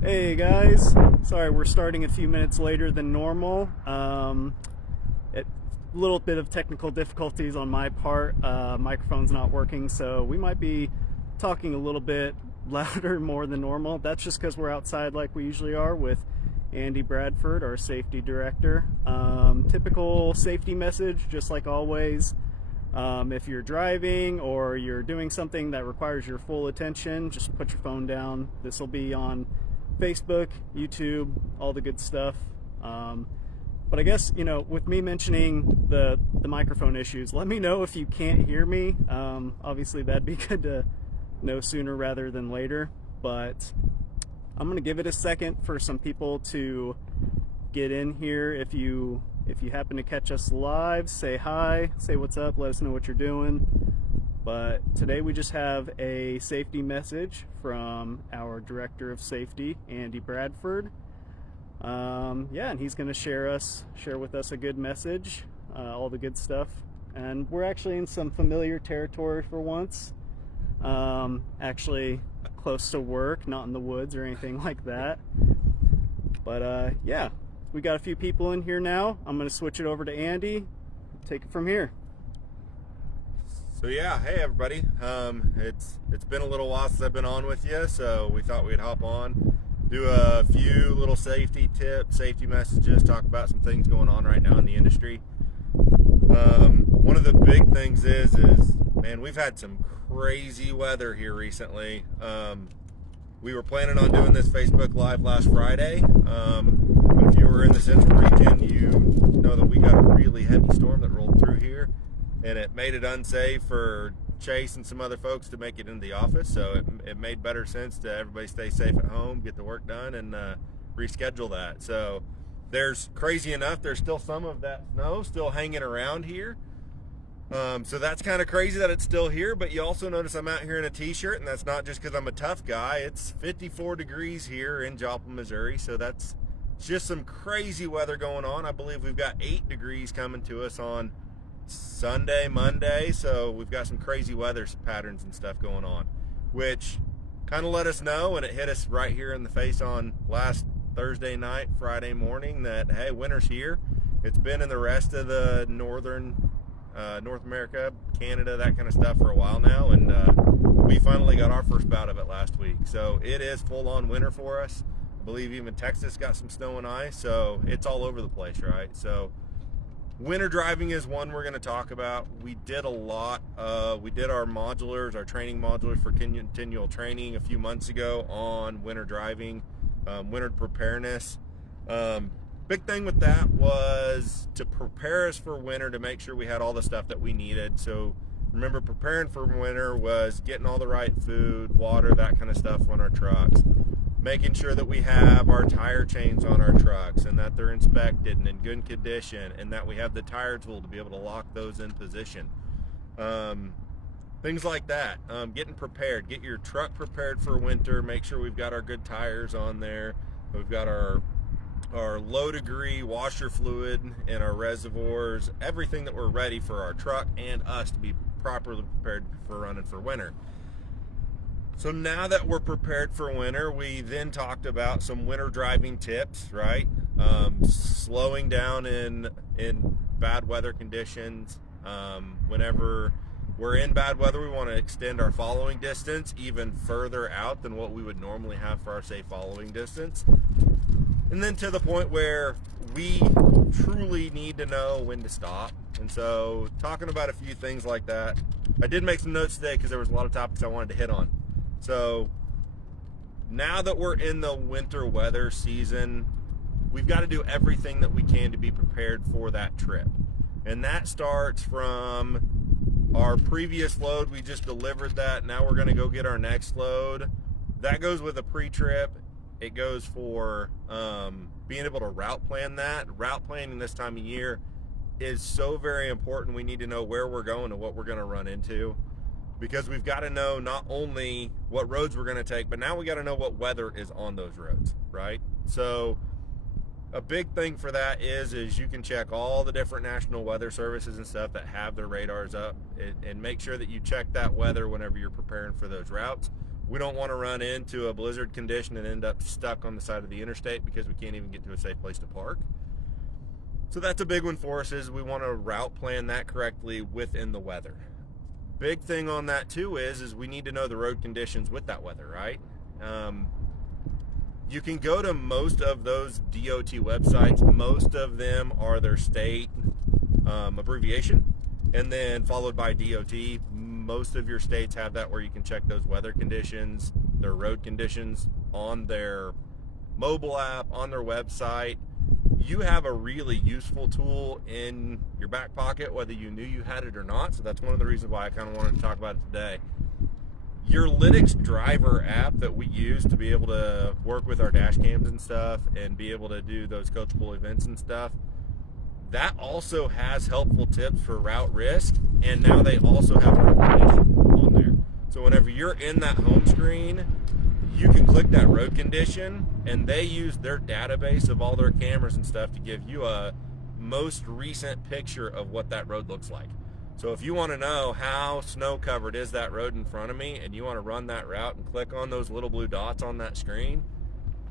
Hey guys, sorry we're starting a few minutes later than normal. A little bit of technical difficulties on my part. Microphone's not working, so we might be talking a little bit louder more than normal. That's just because we're outside like we usually are with Andy Bradford, our safety director. Typical safety message, just like always. If you're driving or you're doing something that requires your full attention, just put your phone down. This will be on Facebook, YouTube, all the good stuff. But I guess, with me mentioning the microphone issues, let me know if you can't hear me. Obviously, that'd be good to know sooner rather than later. But I'm going to give it a second for some people to get in here. If you happen to catch us live, say hi, say what's up, let us know what you're doing. But today we just have a safety message from our Director of Safety, Andy Bradford. And he's going to share with us a good message, all the good stuff. And we're actually in some familiar territory for once. Actually close to work, not in the woods or anything like that. But we got a few people in here now. I'm going to switch it over to Andy. Take it from here. So yeah, hey everybody. It's been a little while since I've been on with you, so we thought we'd hop on, do a few little safety tips, safety messages, talk about some things going on right now in the industry. One of the big things is man, we've had some crazy weather here recently. We were planning on doing this Facebook Live last Friday. But if you were in the central region, you know that we got a really heavy storm that rolled through here, and it made it unsafe for Chase and some other folks to make it into the office. So it made better sense to everybody stay safe at home, get the work done, and reschedule that. So there's crazy enough, there's still some of that snow still hanging around here. So that's kind of crazy that it's still here, but you also notice I'm out here in a t-shirt, and that's not just because I'm a tough guy. It's 54 degrees here in Joplin, Missouri, so that's just some crazy weather going on. I believe we've got 8 degrees coming to us on Sunday, Monday, so we've got some crazy weather patterns and stuff going on, which kind of let us know, and it hit us right here in the face on last Thursday night, Friday morning, that hey, winter's here. It's been in the rest of the North America, Canada, that kind of stuff for a while now, and we finally got our first bout of it last week. So it is full-on winter for us. I believe even Texas got some snow and ice, so it's all over the place, right? So winter driving is one we're going to talk about. We did a lot. We did our modulars, our training modulars for continual training a few months ago on winter driving, winter preparedness. Big thing with that was to prepare us for winter, to make sure we had all the stuff that we needed. So remember, preparing for winter was getting all the right food, water, that kind of stuff on our trucks, making sure that we have our tire chains on our trucks and that they're inspected and in good condition, and that we have the tire tool to be able to lock those in position. Things like that. Getting prepared, get your truck prepared for winter, make sure we've got our good tires on there, we've got our low degree washer fluid in our reservoirs, everything that we're ready for our truck and us to be properly prepared for running for winter. So now that we're prepared for winter, we then talked about some winter driving tips, right? Slowing down in bad weather conditions. Whenever we're in bad weather, we want to extend our following distance even further out than what we would normally have for our safe following distance. And then to the point where we truly need to know when to stop. And so talking about a few things like that. I did make some notes today because there was a lot of topics I wanted to hit on. So now that we're in the winter weather season, we've got to do everything that we can to be prepared for that trip. And that starts from our previous load. We just delivered that. Now we're going to go get our next load. That goes with a pre-trip. It goes for being able to route plan that. Route planning this time of year is so very important. We need to know where we're going and what we're going to run into, because we've got to know not only what roads we're going to take, but now we got to know what weather is on those roads, right? So a big thing for that is you can check all the different national weather services and stuff that have their radars up, and make sure that you check that weather whenever you're preparing for those routes. We don't want to run into a blizzard condition and end up stuck on the side of the interstate because we can't even get to a safe place to park. So that's a big one for us, is we want to route plan that correctly within the weather. Big thing on that too is we need to know the road conditions with that weather, right? You can go to most of those DOT websites. Most of them are their state abbreviation, and then followed by DOT. Most of your states have that, where you can check those weather conditions, their road conditions, on their mobile app, on their website. You have a really useful tool in your back pocket, whether you knew you had it or not. So that's one of the reasons why I kind of wanted to talk about it today. Your Lytics driver app that we use to be able to work with our dash cams and stuff and be able to do those coachable events and stuff, that also has helpful tips for route risk, and now they also have road condition on there. So whenever you're in that home screen, you can click that road condition, and they use their database of all their cameras and stuff to give you a most recent picture of what that road looks like. So if you want to know how snow covered is that road in front of me, and you want to run that route and click on those little blue dots on that screen,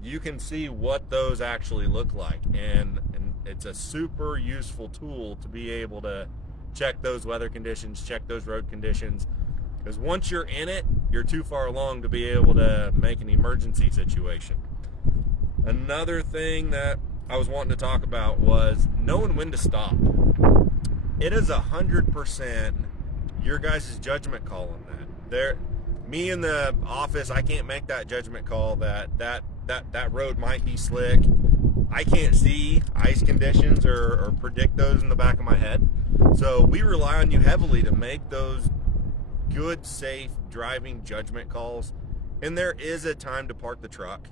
you can see what those actually look like. And it's a super useful tool to be able to check those weather conditions, check those road conditions, because once you're in it, you're too far along to be able to make an emergency situation. Another thing that I was wanting to talk about was knowing when to stop. It is 100% your guys' judgment call on that. Me in the office, I can't make that judgment call that road might be slick. I can't see ice conditions or predict those in the back of my head. So we rely on you heavily to make those good, safe driving judgment calls. And there is a time to park the truck.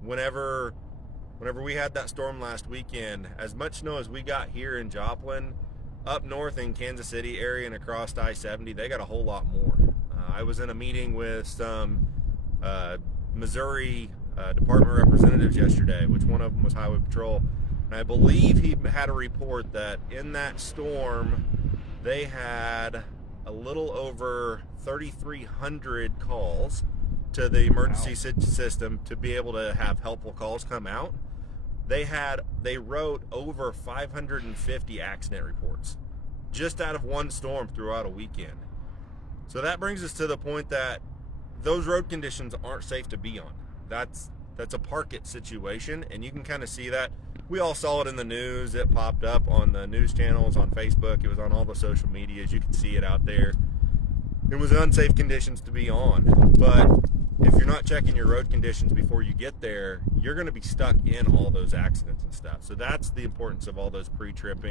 Whenever we had that storm last weekend, as much snow as we got here in Joplin, up north in Kansas City area and across I-70, they got a whole lot more. I was in a meeting with some Missouri department representatives yesterday, which one of them was Highway Patrol, and I believe he had a report that in that storm they had a little over 3,300 calls to the emergency system to be able to have helpful calls come out. They wrote over 550 accident reports just out of one storm throughout a weekend. So that brings us to the point that those road conditions aren't safe to be on. That's a park it situation, and you can kind of see that. We all saw it in the news. It popped up on the news channels, on Facebook. It was on all the social medias. You could see it out there. It was unsafe conditions to be on. But if you're not checking your road conditions before you get there, you're going to be stuck in all those accidents and stuff. So that's the importance of all those pre-trip,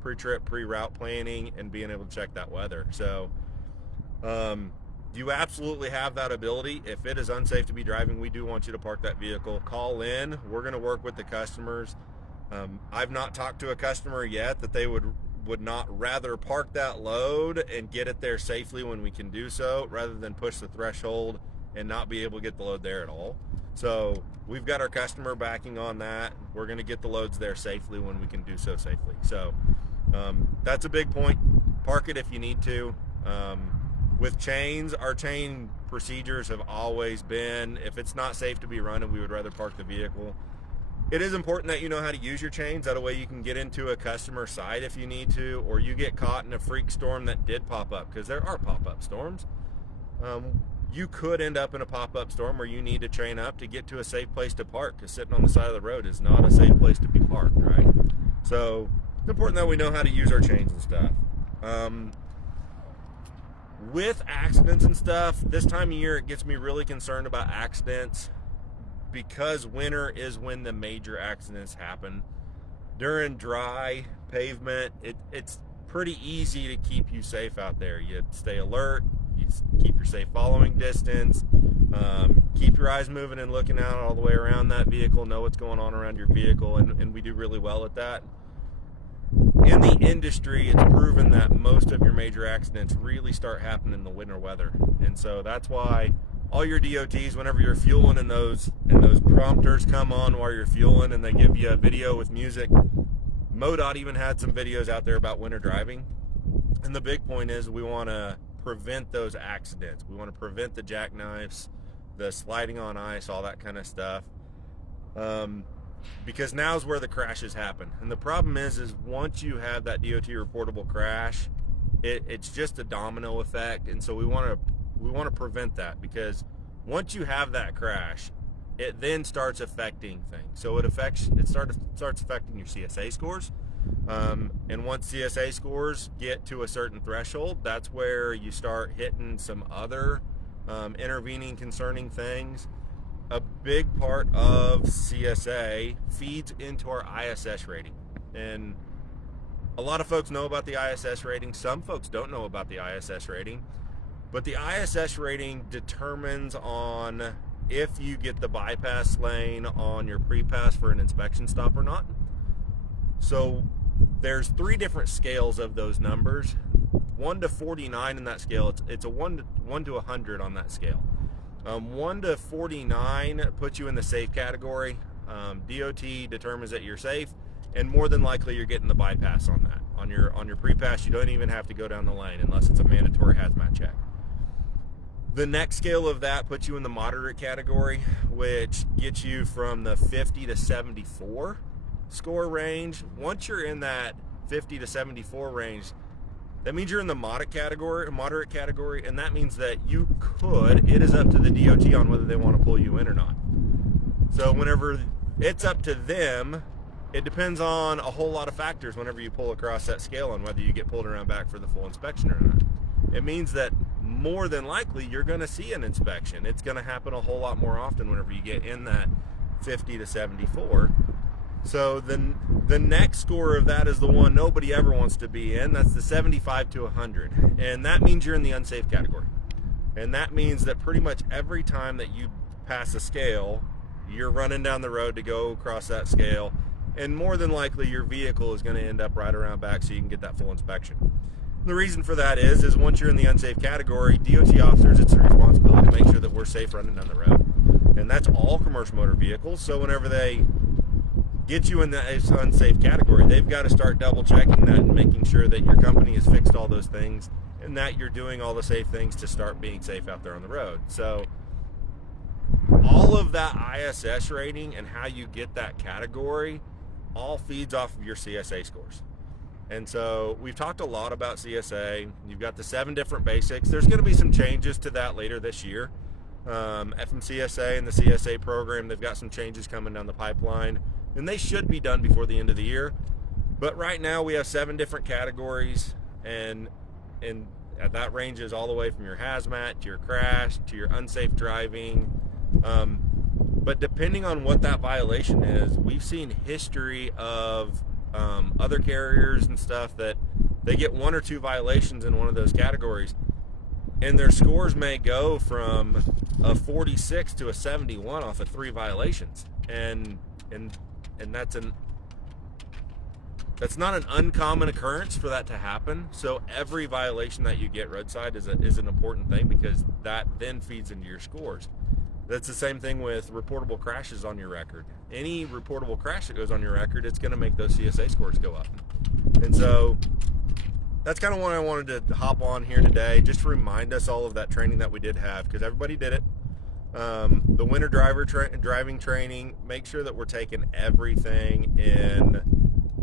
pre-route planning, and being able to check that weather. So you absolutely have that ability. If it is unsafe to be driving, we do want you to park that vehicle. Call in. We're going to work with the customers. I've not talked to a customer yet that they would not rather park that load and get it there safely when we can do so, rather than push the threshold and not be able to get the load there at all. So we've got our customer backing on that. We're going to get the loads there safely when we can do so safely. So that's a big point. Park it if you need to. With chains, our chain procedures have always been, if it's not safe to be running, we would rather park the vehicle. It is important that you know how to use your chains. That way you can get into a customer site if you need to, or you get caught in a freak storm that did pop up, because there are pop-up storms. You could end up in a pop-up storm where you need to train up to get to a safe place to park, because sitting on the side of the road is not a safe place to be parked, right? So it's important that we know how to use our chains and stuff. With accidents and stuff, this time of year it gets me really concerned about accidents, because winter is when the major accidents happen. During dry pavement, it's pretty easy to keep you safe out there. You stay alert, you keep your safe following distance, keep your eyes moving and looking out all the way around that vehicle, know what's going on around your vehicle, and we do really well at that. In the industry, it's proven that most of your major accidents really start happening in the winter weather. And so that's why all your DOTs, whenever you're fueling and those prompters come on while you're fueling and they give you a video with music, MoDOT even had some videos out there about winter driving. And the big point is we want to prevent those accidents. We want to prevent the jackknifes, the sliding on ice, all that kind of stuff. Because now's where the crashes happen. And the problem is once you have that DOT reportable crash, it's just a domino effect. And so we want to prevent that, because once you have that crash, it then starts affecting things. So it starts affecting your CSA scores. And once CSA scores get to a certain threshold, that's where you start hitting some other intervening concerning things. A big part of CSA feeds into our ISS rating. And a lot of folks know about the ISS rating. Some folks don't know about the ISS rating. But the ISS rating determines on if you get the bypass lane on your pre-pass for an inspection stop or not. So there's 3 different scales of those numbers. 1 to 49 in that scale. It's a 1 to 100 on that scale. 1 to 49 puts you in the safe category. DOT determines that you're safe, and more than likely you're getting the bypass on that. On your pre-pass, you don't even have to go down the lane unless it's a mandatory hazmat check. The next scale of that puts you in the moderate category, which gets you from the 50 to 74 score range. Once you're in that 50 to 74 range, that means you're in the moderate category, and that means that it is up to the DOT on whether they want to pull you in or not. So whenever it's up to them, it depends on a whole lot of factors whenever you pull across that scale on whether you get pulled around back for the full inspection or not. It means that more than likely you're going to see an inspection. It's going to happen a whole lot more often whenever you get in that 50 to 74. So the next score of that is the one nobody ever wants to be in. That's the 75 to 100. And that means you're in the unsafe category. And that means that pretty much every time that you pass a scale, you're running down the road to go across that scale. And more than likely your vehicle is going to end up right around back so you can get that full inspection. The reason for that is once you're in the unsafe category, DOT officers, it's their responsibility to make sure that we're safe running down the road. And that's all commercial motor vehicles. So whenever they get you in the unsafe category, they've got to start double checking that and making sure that your company has fixed all those things and that you're doing all the safe things to start being safe out there on the road. So all of that ISS rating and how you get that category all feeds off of your CSA scores. And so we've talked a lot about CSA. You've got the 7 different basics. There's going to be some changes to that later this year. FMCSA and the CSA program, they've got some changes coming down the pipeline, and they should be done before the end of the year. But right now we have 7 different categories, and that ranges all the way from your hazmat to your crash to your unsafe driving. But depending on what that violation is, we've seen history of other carriers and stuff that they get 1 or 2 violations in one of those categories, and their scores may go from a 46 to a 71 off of 3 violations, and that's not an uncommon occurrence for that to happen. So every violation that you get roadside is an important thing, because that then feeds into your scores. That's the same thing with reportable crashes on your record. Any reportable crash that goes on your record, it's going to make those CSA scores go up. And so that's kind of what I wanted to hop on here today, just to remind us all of that training that we did have, because everybody did it. The winter driving training, make sure that we're taking everything in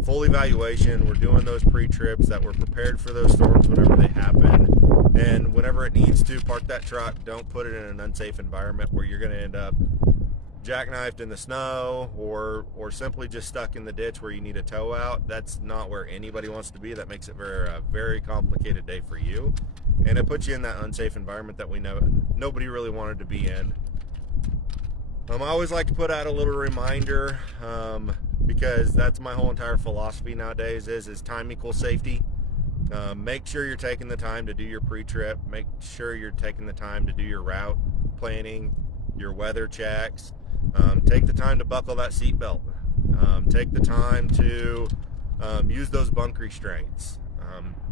full evaluation. We're doing those pre-trips, that we're prepared for those storms whenever they happen. And whenever it needs to, park that truck. Don't put it in an unsafe environment where you're going to end up jackknifed in the snow or simply just stuck in the ditch where you need a tow out. That's not where anybody wants to be. That makes it a very complicated day for you. And it puts you in that unsafe environment that we know nobody really wanted to be in. I always like to put out a little reminder, because that's my whole entire philosophy nowadays is time equals safety. Make sure you're taking the time to do your pre-trip. Make sure you're taking the time to do your route planning, your weather checks. Take the time to buckle that seatbelt. Take the time to use those bunk restraints.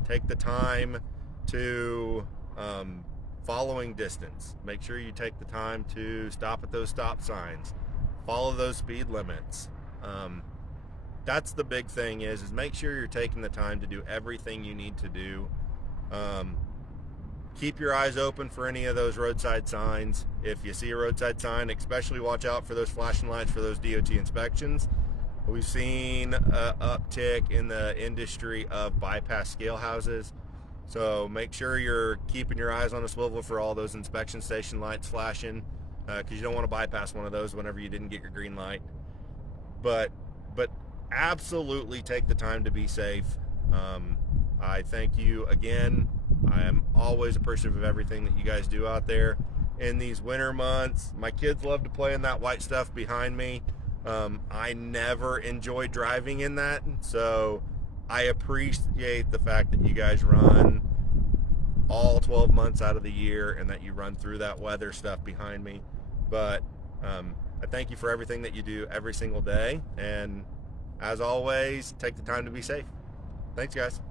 Take the time to following distance. Make sure you take the time to stop at those stop signs. Follow those speed limits. That's the big thing is make sure you're taking the time to do everything you need to do. keep your eyes open for any of those roadside signs. If you see a roadside sign, especially watch out for those flashing lights for those DOT inspections. We've seen an uptick in the industry of bypass scale houses. So make sure you're keeping your eyes on a swivel for all those inspection station lights flashing, because you don't want to bypass one of those whenever you didn't get your green light. But absolutely take the time to be safe. I thank you again. I am always appreciative of everything that you guys do out there in these winter months. My kids love to play in that white stuff behind me. I never enjoy driving in that, so I appreciate the fact that you guys run all 12 months out of the year and that you run through that weather stuff behind me. But I thank you for everything that you do every single day, and as always, take the time to be safe. Thanks, guys.